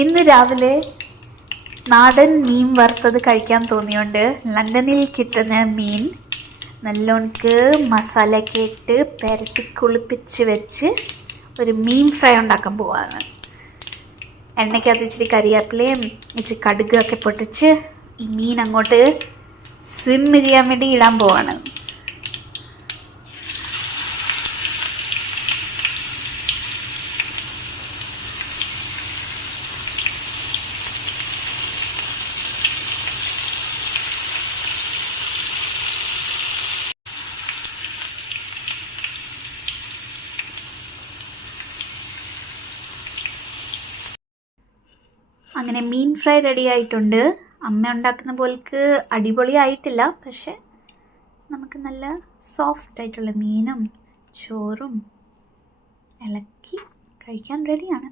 ഇന്ന് രാവിലെ നാടൻ മീൻ വറുത്തത് കഴിക്കാൻ തോന്നിയോണ്ട് ലണ്ടനിൽ കിട്ടുന്ന മീൻ നല്ലോണക്ക് മസാലയൊക്കെ ഇട്ട് പെരട്ടി കുളിപ്പിച്ച് വെച്ച് ഒരു മീൻ ഫ്രൈ ഉണ്ടാക്കാൻ പോവാണ്. എണ്ണയ്ക്കകത്ത് ഇച്ചിരി കരിവേപ്പിലയും ഇച്ചിരി കടുകൊക്കെ പൊട്ടിച്ച് ഈ മീൻ അങ്ങോട്ട് സ്വിം ചെയ്യാൻ വേണ്ടി ഇടാൻ പോവാണ്. അങ്ങനെ മീൻ ഫ്രൈ റെഡി ആയിട്ടുണ്ട്. അമ്മ ഉണ്ടാക്കുന്ന പോലേക്ക് അടിപൊളി ആയിട്ടില്ല, പക്ഷെ നമുക്ക് നല്ല സോഫ്റ്റ് ആയിട്ടുള്ള മീനും ചോറും ഇളക്കി കഴിക്കാൻ റെഡിയാണ്.